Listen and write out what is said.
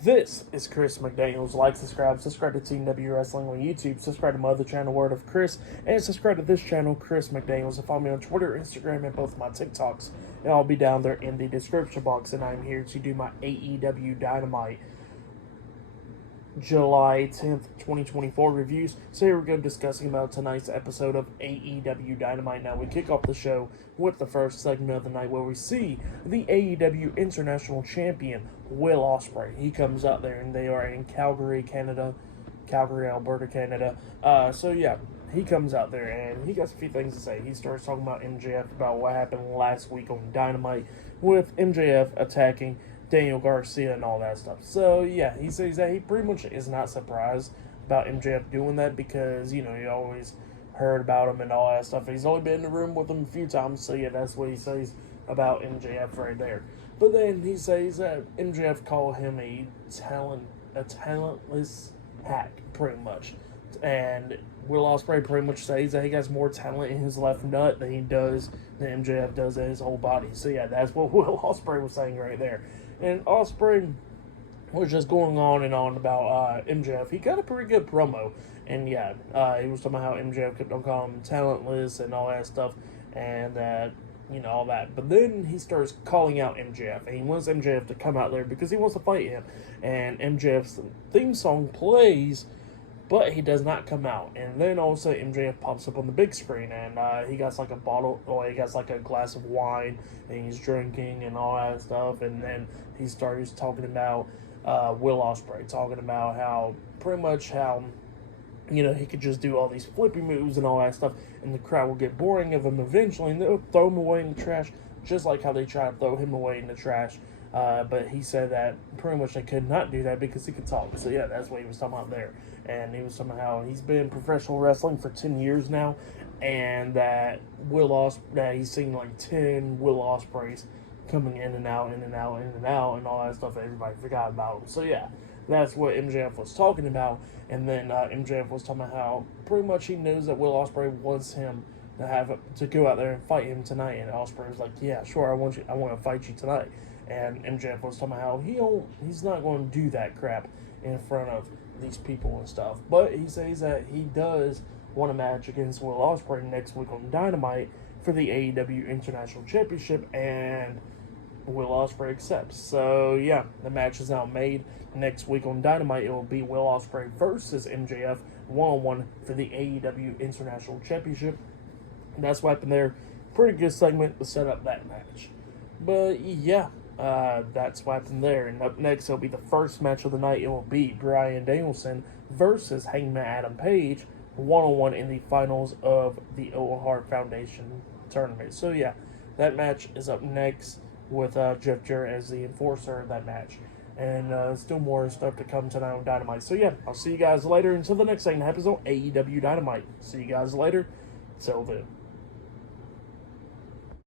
This is Chris McDaniels. Like, subscribe to Team W Wrestling on YouTube, subscribe to my other channel, Word of Chris, and subscribe to this channel, Chris McDaniels, and follow me on Twitter, Instagram, and both my TikToks, and I'll be down there in the description box, and I'm here to do my AEW Dynamite July 10th, 2024 reviews. So here we go, discussing about tonight's episode of AEW Dynamite. Now we kick off the show with the first segment of the night, where we see the AEW International Champion, Will Ospreay. He comes out there, and they are in Calgary, Alberta, Canada. So yeah, he comes out there, and he got a few things to say. He starts talking about MJF, about what happened last week on Dynamite, with MJF attacking Daniel Garcia and all that stuff. So yeah, he says that he pretty much is not surprised about MJF doing that, because, you know, he always heard about him and all that stuff. He's only been in the room with him a few times, so yeah, that's what he says about MJF right there. But then he says that MJF called him a talentless hack, pretty much. And Will Ospreay pretty much says that he has more talent in his left nut than MJF does in his whole body. So yeah, that's what Will Ospreay was saying right there. And Ospreay was just going on and on about MJF. He got a pretty good promo. And yeah, he was talking about how MJF kept on calling him talentless and all that stuff. And that, you know, all that. But then he starts calling out MJF. And he wants MJF to come out there because he wants to fight him. And MJF's theme song plays, but he does not come out. And then all of a sudden MJF pops up on the big screen, and he got like a bottle, or he got like a glass of wine, and he's drinking and all that stuff. And then he starts talking about Will Ospreay, talking about how pretty much how, you know, he could just do all these flippy moves and all that stuff, and the crowd will get boring of him eventually, and they'll throw him away in the trash, just like how they tried to throw him away in the trash. But he said that pretty much they could not do that because he could talk. So yeah, that's what he was talking about there. And he was talking about how he's been in professional wrestling for 10 years now, and that that he's seen like 10 Will Ospreays coming in and out, and all that stuff that everybody forgot about him. So yeah, that's what MJF was talking about. And then MJF was talking about how pretty much he knows that Will Ospreay wants him to go out there and fight him tonight. And Ospreay was like, yeah, sure, I want to fight you tonight. And MJF was talking about how he's not going to do that crap in front of these people and stuff. But he says that he does want a match against Will Ospreay next week on Dynamite for the AEW International Championship, and Will Ospreay accepts. So yeah, the match is now made. Next week on Dynamite, it will be Will Ospreay versus MJF one-on-one for the AEW International Championship. And that's what happened there. Pretty good segment to set up that match. But yeah, that's what happened there. And up next, it'll be the first match of the night. It will be Bryan Danielson versus Hangman Adam Page, one-on-one in the finals of the Owen Hart Foundation tournament. So yeah, that match is up next with Jeff Jarrett as the enforcer of that match. And still more stuff to come tonight on Dynamite. So yeah, I'll see you guys later until the next thing that happens on AEW Dynamite. See you guys later. Till then.